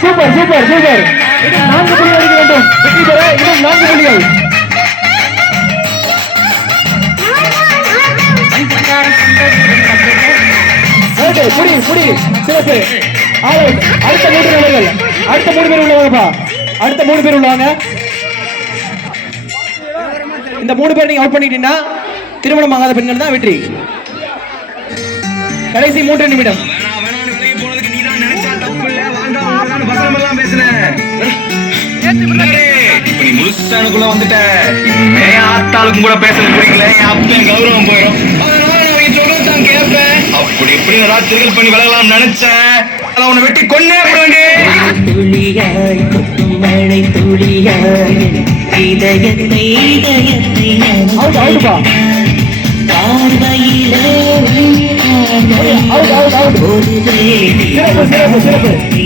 Super super super. இன்னும் 4 புள்ளி அடிக்க வேண்டும். வெற்றி பெற இன்னும் 4 புள்ளிகள். புடி புடி சிறப்பு. அடுத்த 3 நபர்கள், அடுத்த 3 பேர் உள்ளவாங்கப்பா. அடுத்த 3 பேர் உள்ளவாங்க. இந்த 3 பேர் நீங்க அவுட் பண்ணிட்டீங்கன்னா திருமணம் ஆகாத பெண்கள் தான் வெற்றி. கடைசி 3 நிமிடம். முழுசானுக்குள்ள வந்துட்ட ஆத்தாளுக்கும் கூட பேச முடியல. அப்ப கௌரவம் போயிடும். சொல்றதான் கேட்பேன். அப்படி எப்படி ராத்திரிகள் பண்ணி விலகலாம் நினைச்சேன். அவனை வெட்டி கொன்னே போடுவேன். துளியாய் கொட்டும் மழை துளியாய் இதயத்தை இதயத்தை பார்வையிலே